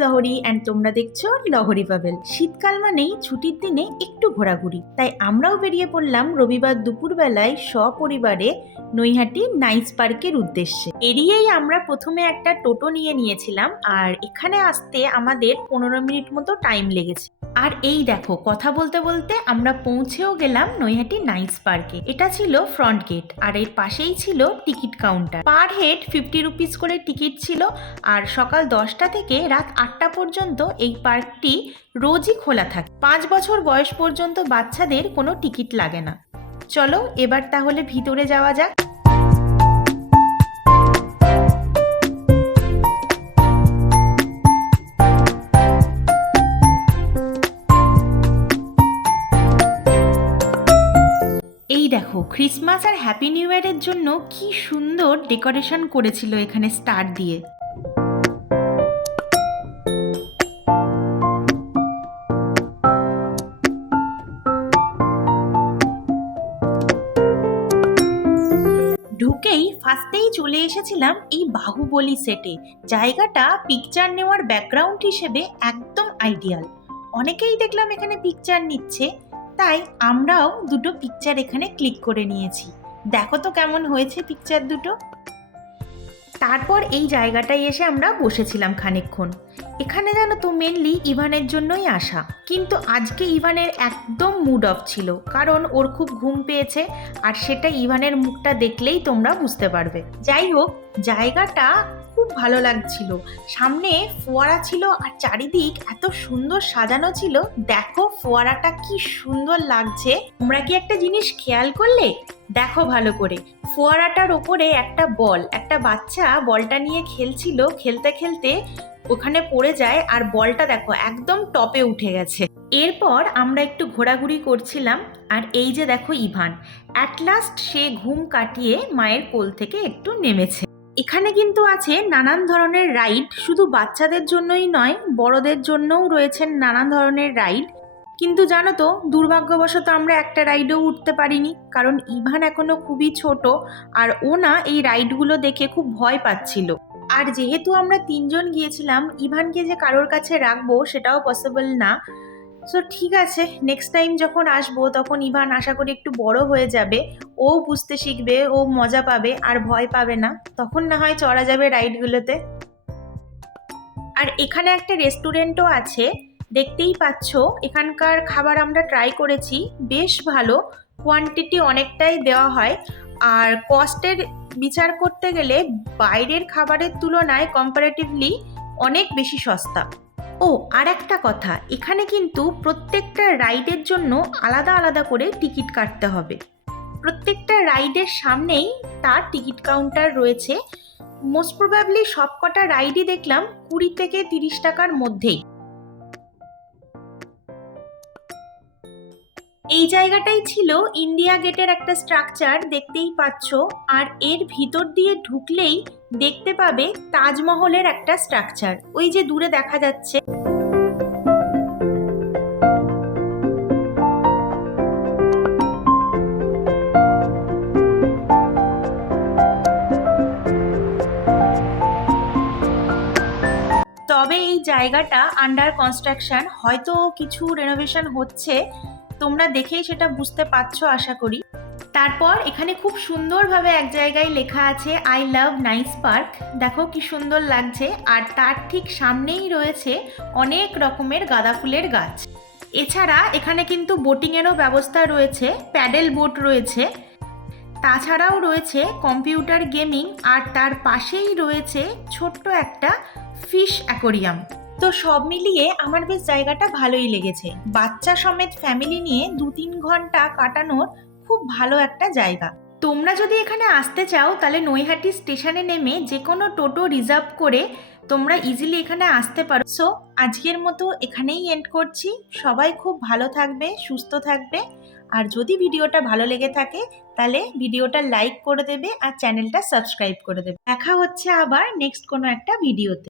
লহরী and তোমরা দেখছো লহরী bubble. শীতকাল মানেই ছুটির দিনে একটু ঘোরাঘুরি, তাই আমরাও বেরিয়ে পড়লাম রবিবার দুপুরবেলায় সপরিবারে নৈহাটি নাইস পার্কের উদ্দেশ্যে। এড়িয়েই আমরা প্রথমে একটা টোটো নিয়েছিলাম, আর এখানে আসতে আমাদের 15 মিনিট মতো টাইম লেগেছে। আর এই দেখো, কথা বলতে বলতে আমরা পৌঁছেও গেলাম নৈহাটি নাইস পার্কে। এটা ছিল ফ্রন্ট গেট, আর এর পাশেই ছিল ticket counter. Per head 50 rupees করে টিকিট ছিল, আর সকাল 10টা থেকে রাত 8টা পর্যন্ত এই পার্কটি রোজই খোলা থাকে। 5 বছর বয়স পর্যন্ত বাচ্চাদের কোনো টিকিট লাগে না। চলো এবার তাহলে ভিতরে যাওয়া যাক। এই দেখো, ক্রিসমাস আর হ্যাপি নিউ ইয়ারের জন্য কি সুন্দর ডেকোরেশন করেছিল এখানে স্টার দিয়ে। ঢুকেই ফার্স্টেই চলে এসেছিলাম এই বাহুবলী সেটে। জায়গাটা পিকচার নেওয়ার ব্যাকগ্রাউন্ড হিসেবে একদম আইডিয়াল। অনেকেই দেখলাম এখানে পিকচার নিচ্ছে, তাই আমরাও দুটো পিকচার এখানে ক্লিক করে নিয়েছি। দেখো তো কেমন হয়েছে পিকচার দুটো। তারপর এই জায়গাটায় এসে আমরা বসেছিলাম খানিকক্ষণ। এখানে জানো তো মেনলি ইভানের জন্যই আসা, কিন্তু আজকে ইভানের একদম মুড অফ ছিল, কারণ ওর খুব ঘুম পেয়েছে, আর সেটা ইভানের মুখটা দেখলেই তোমরা বুঝতে পারবে। যাই হোক, জায়গাটা খুব ভালো লাগছিল। সামনে ফোয়ারা ছিল, আর চারিদিক এত সুন্দর সাজানো ছিল। দেখো ফোয়ারাটা কি সুন্দর লাগছে। তোমরা কি একটা জিনিস খেয়াল করলে? দেখো ভালো করে, ফোয়ারাটার ওপরে একটা বাচ্চা বলটা নিয়ে খেলছিল। খেলতে খেলতে ওখানে পড়ে যায়, আর বলটা দেখো একদম টপে উঠে গেছে। এরপর আমরা একটু ঘোরাঘুরি করছিলাম, আর এই যে দেখো ইভান, অ্যাট লাস্ট সে ঘুম কাটিয়ে মায়ের কোল থেকে একটু নেমেছে। এখানে কিন্তু আছে নানান ধরনের রাইড, শুধু বাচ্চাদের জন্যই নয়, বড়দের জন্যও রয়েছে নানান ধরনের রাইড। কিন্তু জানো তো, দুর্ভাগ্যবশত আমরা একটা রাইডেও উঠতে পারিনি, কারণ ইভান এখনো খুবই ছোট, আর ও না এই রাইডগুলো দেখে খুব ভয় পাচ্ছিল। আর যেহেতু আমরা 3জন গিয়েছিলাম, ইভানকে যে কারোর কাছে রাখবো সেটাও পসিবল না। সো ঠিক আছে, নেক্সট টাইম যখন আসবো তখন ইভান আশা করি একটু বড় হয়ে যাবে, ও বুঝতে শিখবে, ও মজা পাবে, আর ভয় পাবে না। তখন না হয় চড়া যাবে রাইডগুলোতে। আর এখানে একটা রেস্টুরেন্টও আছে, দেখতেই পাচ্ছ। এখানকার খাবার আমরা ট্রাই করেছি, বেশ ভালো, কোয়ান্টিটি অনেকটাই দেওয়া হয়, আর কস্টের বিচার করতে গেলে বাইরের খাবারের তুলনায় কম্পারেটিভলি অনেক বেশি সস্তা। ও আর একটা কথা, এখানে কিন্তু প্রত্যেকটা রাইডের জন্য আলাদা আলাদা করে টিকিট কাটতে হবে। প্রত্যেকটা রাইডের সামনেই তার টিকিট কাউন্টার রয়েছে। মোস্ট প্রবাবলি সবকটা রাইডই দেখলাম 20 থেকে 30 টাকার মধ্যেই। এই জায়গাটাই ছিল ইন্ডিয়া গেটের একটা স্ট্রাকচার, দেখতেই পাচ্ছ। আর এর ভিতর দিয়ে ঢুকলেই দেখতে পাবে তাজমহলের একটা স্ট্রাকচার, ওই যে দূরে দেখা যাচ্ছে। তবে এই জায়গাটা আন্ডার কনস্ট্রাকশন, হয়তো কিছু রেনোভেশন হচ্ছে, তোমরা দেখেই সেটা বুঝতে পারছো আশা করি। তারপর এখানে খুব সুন্দরভাবে এক জায়গায় লেখা আছে আই লাভ নাইস পার্ক। দেখো কি সুন্দর লাগছে। আর তার ঠিক সামনেই রয়েছে অনেক রকমের গাঁদা ফুলের গাছ। এছাড়া এখানে কিন্তু বোটিংয়েরও ব্যবস্থা রয়েছে, প্যাডেল বোট রয়েছে। তাছাড়াও রয়েছে কম্পিউটার গেমিং, আর তার পাশেই রয়েছে ছোট্ট একটা ফিশ অ্যাকোরিয়াম। তো সব মিলিয়ে আমার বেশ জায়গাটা ভালোই লেগেছে। বাচ্চা সমেত ফ্যামিলি নিয়ে 2-3 ঘন্টা কাটানোর খুব ভালো একটা জায়গা। তোমরা যদি এখানে আসতে চাও, তাহলে নৈহাটি স্টেশনে নেমে যে কোনো টোটো রিজার্ভ করে তোমরা ইজিলি এখানে আসতে পারো। সো আজকের মতো এখানেই এন্ড করছি। সবাই খুব ভালো থাকবে, সুস্থ থাকবে, আর যদি ভিডিওটা ভালো লেগে থাকে তাহলে ভিডিওটা লাইক করে দেবে, আর চ্যানেলটা সাবস্ক্রাইব করে দেবে। দেখা হচ্ছে আবার নেক্সট কোনো একটা ভিডিওতে।